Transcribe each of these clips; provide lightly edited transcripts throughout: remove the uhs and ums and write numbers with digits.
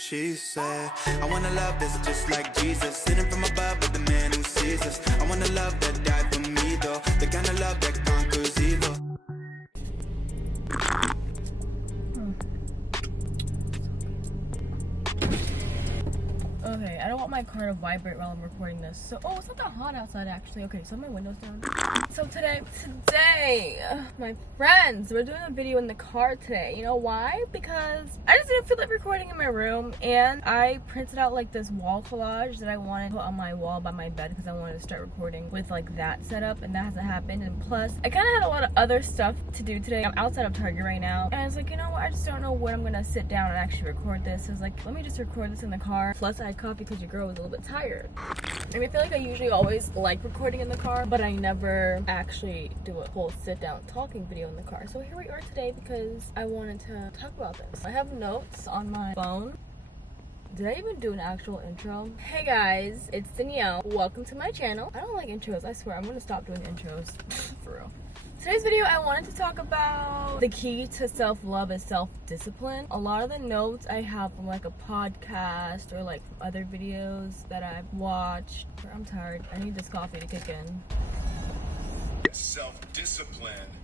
She said, I want a love that's just like Jesus, sitting from above with the man who sees us. I want a love that died for me though, the kind of love that conquers evil. Okay, I don't want my car to vibrate while I'm recording this. So, oh, it's not that hot outside actually. Okay, so my window's down. So today, my friends, we're doing a video in the car today. You know why? Because I just didn't feel like recording in my room, and I printed out like this wall collage that I wanted to put on my wall by my bed because I wanted to start recording with like that setup, and that hasn't happened. And plus, I kind of had a lot of other stuff to do today. I'm outside of Target right now, and I was like, you know what? I just don't know when I'm gonna sit down and actually record this. So I was like, let me just record this in the car. Plus, I had coffee because your girl was a little bit tired. I mean, I feel like I usually always like recording in the car, but I never actually do a whole sit down talking video in the car. So here we are today because I wanted to talk about this. I have notes on my phone. Did I even do an actual intro? Hey guys, it's Danielle. Welcome to my channel. I don't like intros, I swear. I'm gonna stop doing intros. For real. Today's video, I wanted to talk about the key to self-love is self-discipline. A lot of the notes I have from like a podcast or like from other videos that I've watched. I'm tired. I need this coffee to kick in. Self-discipline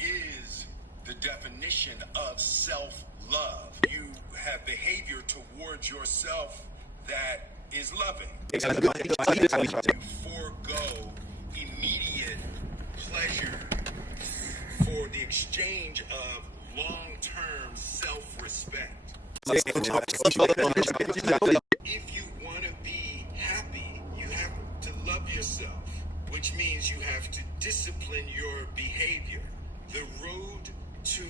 is the definition of self-love. You have behavior towards yourself that is loving. You forego immediate pleasure for the exchange of long-term self-respect. If you want to be happy, you have to love yourself, which means you have to discipline your behavior. The road to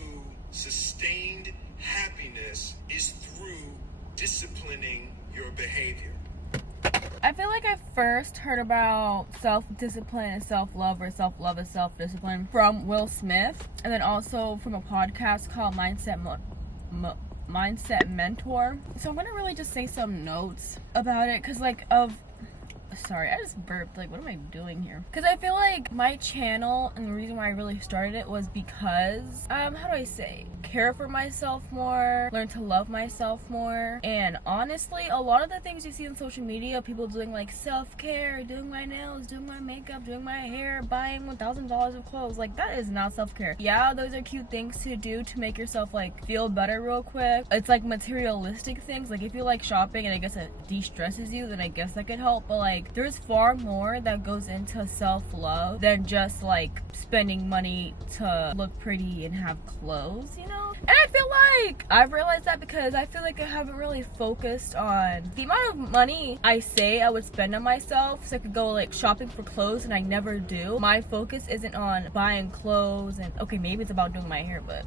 sustained happiness is through disciplining your behavior. I feel like I first heard about self-discipline and self-love, or self-love and self-discipline, from Will Smith, and then also from a podcast called Mindset Mentor. So I'm gonna really just say some notes about it, because sorry, I just burped. Like, what am I doing here? Because I feel like my channel, and the reason why I really started it was because, how do I say, care for myself more, learn to love myself more. And honestly, a lot of the things you see on social media, people doing like self-care, doing my nails, doing my makeup, doing my hair, buying $1,000 of clothes, like that is not self-care. Yeah, those are cute things to do to make yourself like feel better real quick. It's like materialistic things. Like if you like shopping and I guess it de-stresses you, then I guess that could help. But like there's far more that goes into self-love than just like spending money to look pretty and have clothes, you know? And I feel like I've realized that because I feel like I haven't really focused on the amount of money I say I would spend on myself so I could go like shopping for clothes, and I never do. My focus isn't on buying clothes, and okay, maybe it's about doing my hair, but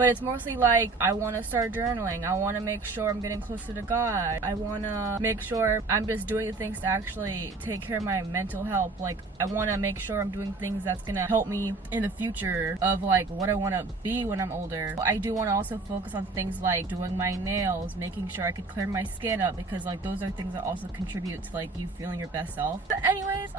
it's mostly like I want to start journaling. I want to make sure I'm getting closer to God. I want to make sure I'm just doing the things to actually take care of my mental health. Like I want to make sure I'm doing things that's gonna help me in the future of like what I want to be when I'm older. I do want to also focus on things like doing my nails, making sure I could clear my skin up, because like those are things that also contribute to like you feeling your best self. But anyways,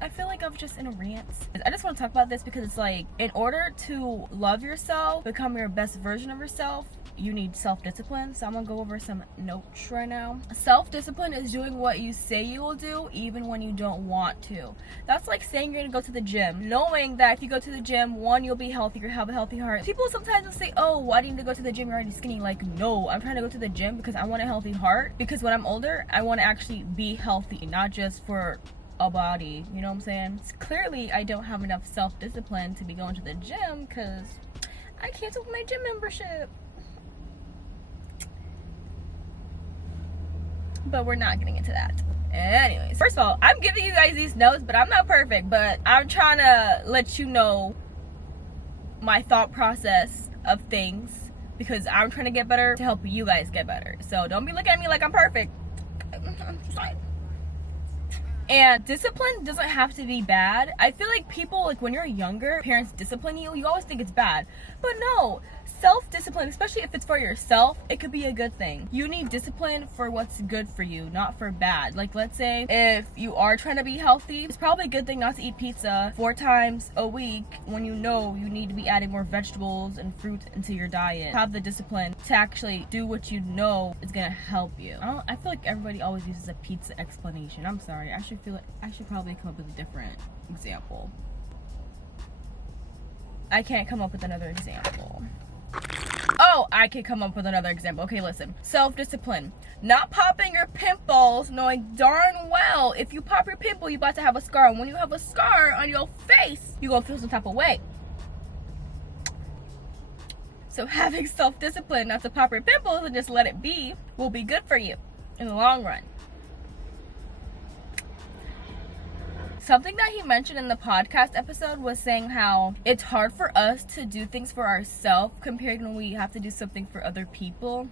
I feel like I'm just in a rant. I just want to talk about this because it's like, in order to love yourself, become your best version of yourself, you need self-discipline. So I'm gonna go over some notes right now. Self-discipline is doing what you say you will do even when you don't want to. That's like saying you're gonna go to the gym, knowing that if you go to the gym, one, you'll be healthy, you'll have a healthy heart. People sometimes will say, oh, why do you need to go to the gym, you're already skinny? Like, no, I'm trying to go to the gym because I want a healthy heart, because when I'm older, I want to actually be healthy, not just for a body, you know what I'm saying? Clearly I don't have enough self-discipline to be going to the gym because I canceled my gym membership. But we're not getting into that. Anyways, first of all, I'm giving you guys these notes, but I'm not perfect, but I'm trying to let you know my thought process of things, because I'm trying to get better to help you guys get better. So don't be looking at me like I'm perfect. I'm fine. And discipline doesn't have to be bad. I feel like people, like when you're younger, parents discipline you, you always think it's bad. But no, self-discipline, especially if it's for yourself, it could be a good thing. You need discipline for what's good for you, not for bad. Like, let's say if you are trying to be healthy, it's probably a good thing not to eat pizza 4 times a week when you know you need to be adding more vegetables and fruit into your diet. Have the discipline to actually do what you know is gonna help you. I feel like everybody always uses a pizza explanation. I'm sorry. I should probably come up with a different example. I can't come up with another example. Oh, I can come up with another example. Okay, listen. Self-discipline. Not popping your pimples, knowing darn well if you pop your pimple, you're about to have a scar. And when you have a scar on your face, you're gonna feel some type of way. So having self-discipline not to pop your pimples and just let it be will be good for you in the long run. Something that he mentioned in the podcast episode was saying how it's hard for us to do things for ourselves compared to when we have to do something for other people.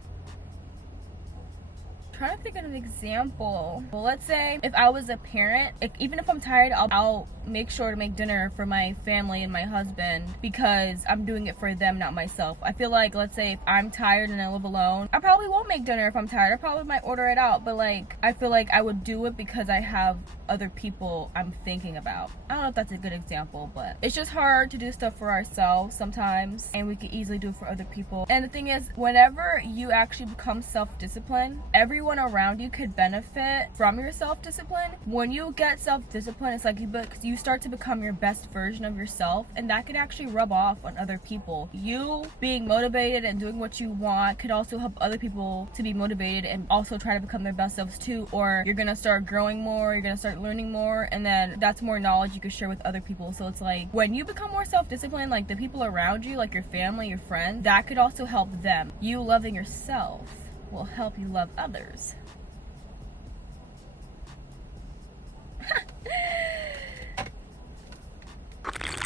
I'm trying to think of an example. Well, let's say if I was a parent, even if I'm tired, I'll make sure to make dinner for my family and my husband because I'm doing it for them, not myself. I feel like, let's say if I'm tired and I live alone, I probably won't make dinner if I'm tired. I probably might order it out, but like, I feel like I would do it because I have other people I'm thinking about. I don't know if that's a good example, but it's just hard to do stuff for ourselves sometimes, and we can easily do it for other people. And the thing is, whenever you actually become self-disciplined, everyone around you could benefit from your self-discipline. When you get self-discipline, it's like you start to become your best version of yourself, and that could actually rub off on other people. You being motivated and doing what you want could also help other people to be motivated and also try to become their best selves too. Or you're gonna start growing more, you're gonna start learning more, and then that's more knowledge you could share with other people. So it's like when you become more self-disciplined, like the people around you, like your family, your friends, that could also help them. You loving yourself will help you love others.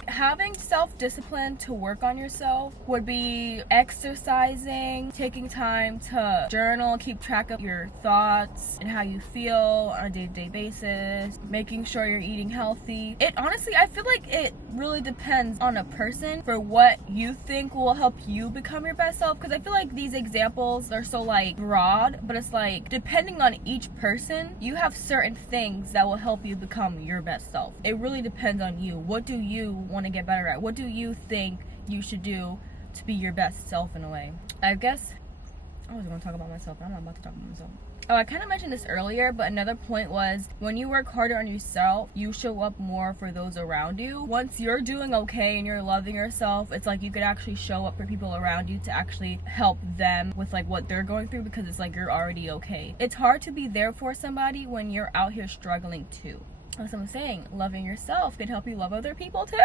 Having self-discipline to work on yourself would be exercising, taking time to journal, keep track of your thoughts and how you feel on a day-to-day basis, making sure you're eating healthy. Honestly, I feel like it really depends on a person for what you think will help you become your best self, because I feel like these examples are so like broad, but it's like depending on each person, you have certain things that will help you become your best self. It really depends on you. What do you want to get better at? What do you think you should do to be your best self in a way? I guess I was going to talk about myself, but I'm not about to talk about myself. Oh, I kind of mentioned this earlier, but another point was when you work harder on yourself, you show up more for those around you. Once you're doing okay and you're loving yourself, it's like you could actually show up for people around you to actually help them with like what they're going through, because it's like you're already okay. It's hard to be there for somebody when you're out here struggling too. As I'm saying, loving yourself can help you love other people too.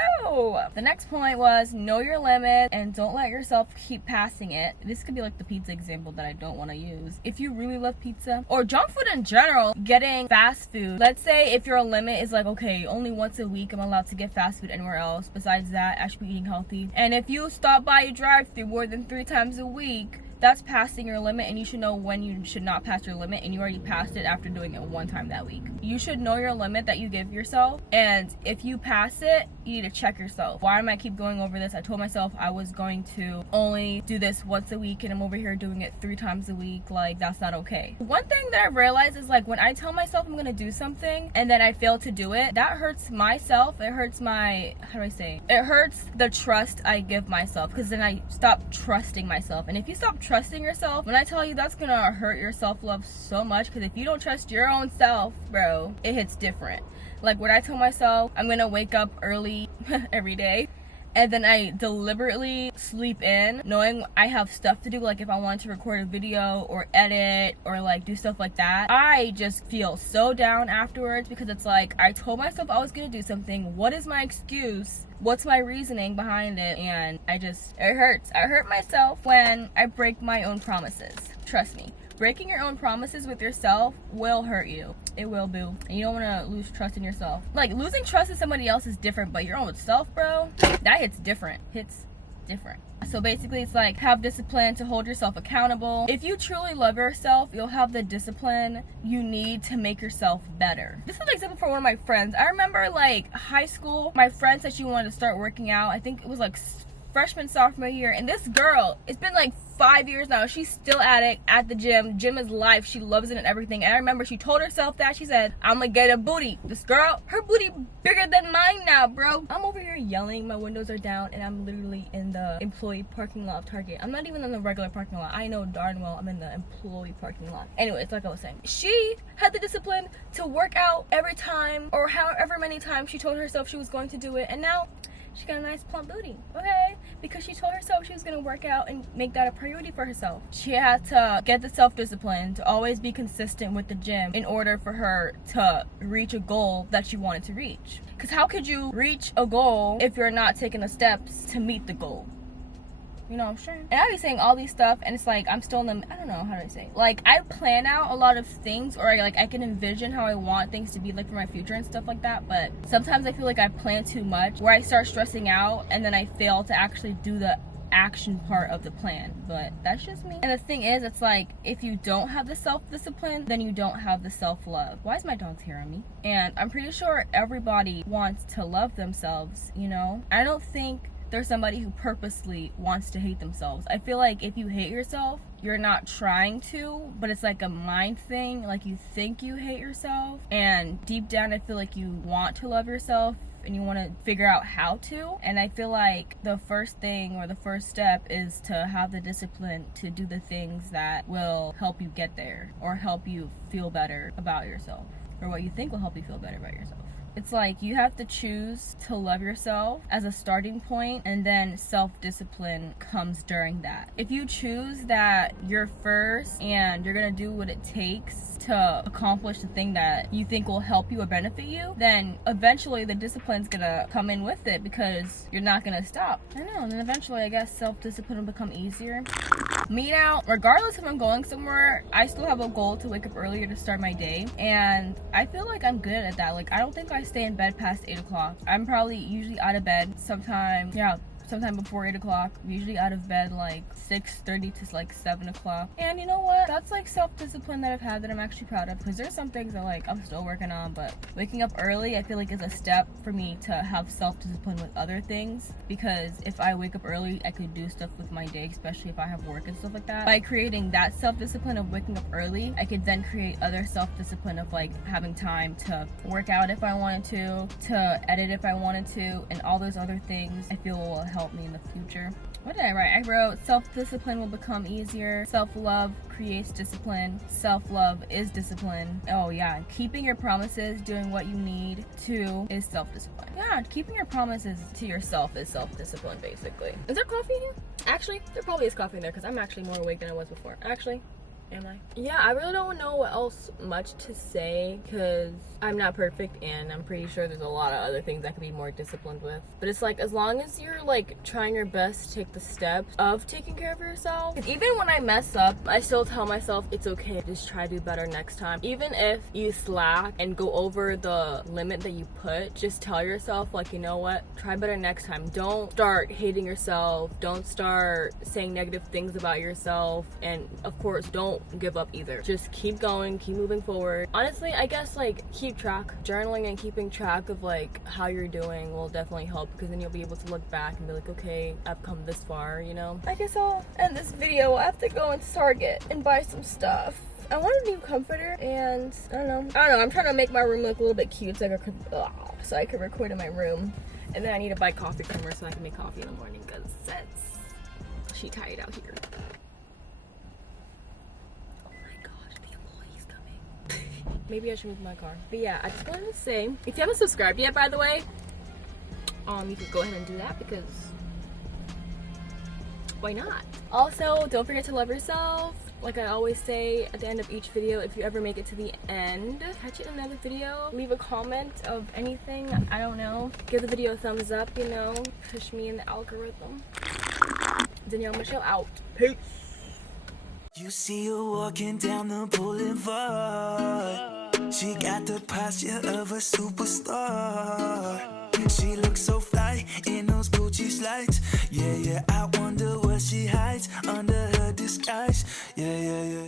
The next point was know your limit and don't let yourself keep passing it. This could be like the pizza example that I don't want to use. If you really love pizza or junk food in general, getting fast food. Let's say if your limit is like, okay, only once a week I'm allowed to get fast food anywhere else. Besides that, I should be eating healthy. And if you stop by a drive-thru more than 3 times a week, that's passing your limit, and you should know when you should not pass your limit, and you already passed it after doing it 1 time that week. You should know your limit that you give yourself, and if you pass it, you need to check yourself. Why am I keep going over this? I told myself I was going to only do this once a week, and I'm over here doing it 3 times a week. Like, that's not okay. One thing that I've realized is like when I tell myself I'm gonna do something and then I fail to do it, that hurts myself. It hurts my, how do I say? It hurts the trust I give myself, because then I stop trusting myself. And if you stop trusting yourself, when I tell you, that's gonna hurt your self-love so much, because if you don't trust your own self, bro, it hits different. Like when I tell myself I'm gonna wake up early every day, and then I deliberately sleep in knowing I have stuff to do, like if I wanted to record a video or edit or like do stuff like that, I just feel so down afterwards, because it's like I told myself I was gonna do something. What is my excuse? What's my reasoning behind it? And it hurts. I hurt myself when I break my own promises. Trust me. Breaking your own promises with yourself will hurt you. It will, boo. And you don't want to lose trust in yourself. Like, losing trust in somebody else is different, but your own self, bro, that hits different. So basically, it's like have discipline to hold yourself accountable. If you truly love yourself, you'll have the discipline you need to make yourself better. This is an example for one of my friends. I remember like high school, my friend said she wanted to start working out. I think it was like freshman, sophomore year, and this girl, it's been like 5 years now, she's still at it, at the gym. Gym is life. She loves it and everything. And I remember she told herself that. She said, I'm gonna get a booty. This girl, her booty bigger than mine now, bro. I'm over here yelling. My windows are down, and I'm literally in the employee parking lot of Target. I'm not even in the regular parking lot. I know darn well I'm in the employee parking lot. Anyways, like I was saying, she had the discipline to work out every time, or however many times she told herself she was going to do it, and now she got a nice plump booty, okay? Because she told herself she was gonna work out and make that a priority for herself. She had to get the self-discipline to always be consistent with the gym in order for her to reach a goal that she wanted to reach. Because how could you reach a goal if you're not taking the steps to meet the goal? You know what I'm saying? And I be saying all these stuff, and it's like I'm still in the, I don't know, how do I say? Like, I plan out a lot of things, or I can envision how I want things to be like for my future and stuff like that, but sometimes I feel like I plan too much, where I start stressing out, and then I fail to actually do the action part of the plan. But that's just me. And the thing is, it's like, if you don't have the self-discipline, then you don't have the self-love. Why is my dog here on me? And I'm pretty sure everybody wants to love themselves, you know? I don't think there's somebody who purposely wants to hate themselves. I feel like if you hate yourself, you're not trying to, but it's like a mind thing. Like, you think you hate yourself, and deep down I feel like you want to love yourself, and you want to figure out how to. And I feel like the first thing, or the first step, is to have the discipline to do the things that will help you get there, or help you feel better about yourself, or what you think will help you feel better about yourself. It's like you have to choose to love yourself as a starting point, and then self-discipline comes during that. If you choose that you're first and you're gonna do what it takes to accomplish the thing that you think will help you or benefit you, then eventually the discipline's gonna come in with it, because you're not gonna stop. I know, and then eventually I guess self-discipline will become easier. Me now, regardless if I'm going somewhere, I still have a goal to wake up earlier to start my day, and I feel like I'm good at that. Like, I don't think I stay in bed past 8 o'clock. I'm probably usually out of bed sometime before 8 o'clock. Usually out of bed like 6:30 to like 7 o'clock. And you know what? That's like self-discipline that I've had that I'm actually proud of, because there's some things that like I'm still working on, but waking up early I feel like is a step for me to have self-discipline with other things, because if I wake up early I could do stuff with my day, especially if I have work and stuff like that. By creating that self-discipline of waking up early, I could then create other self-discipline of like having time to work out if I wanted to edit if I wanted to, and all those other things I feel will help me in the future. What did I write? I wrote, self-discipline will become easier. Self-love creates discipline. Self-love is discipline. Oh yeah, keeping your promises, doing what you need to, is self-discipline. Yeah, keeping your promises to yourself is self-discipline, basically. Is there coffee in here? Actually, there probably is coffee in there, because I'm actually more awake than I was before. Actually, am I? Yeah, I really don't know what else much to say, because I'm not perfect, and I'm pretty sure there's a lot of other things I could be more disciplined with. But it's like, as long as you're like trying your best to take the steps of taking care of yourself, even when I mess up, I still tell myself it's okay, just try to do better next time. Even if you slack and go over the limit that you put, just tell yourself, like, you know what, try better next time. Don't start hating yourself, don't start saying negative things about yourself, and of course don't give up either. Just keep going, keep moving forward. Honestly, I guess like keep track. Journaling and keeping track of like how you're doing will definitely help, because then you'll be able to look back and be like, okay, I've come this far, you know? I guess I'll end this video. I have to go into Target and buy some stuff. I want a new comforter, and I don't know. I'm trying to make my room look a little bit cute so I could record in my room. And then I need to buy coffee creamer so I can make coffee in the morning, because she tired out here. Maybe I should move my car. But yeah, I just wanted to say, if you haven't subscribed yet, by the way, you can go ahead and do that, because why not? Also, don't forget to love yourself. Like I always say at the end of each video, if you ever make it to the end, catch it in another video. Leave a comment of anything, I don't know. Give the video a thumbs up, you know. Push me in the algorithm. Danielle Michelle out. Peace. You see her walking down the boulevard. She got the posture of a superstar. She looks so fly in those Gucci slides. Yeah, I wonder what she hides under her disguise. Yeah.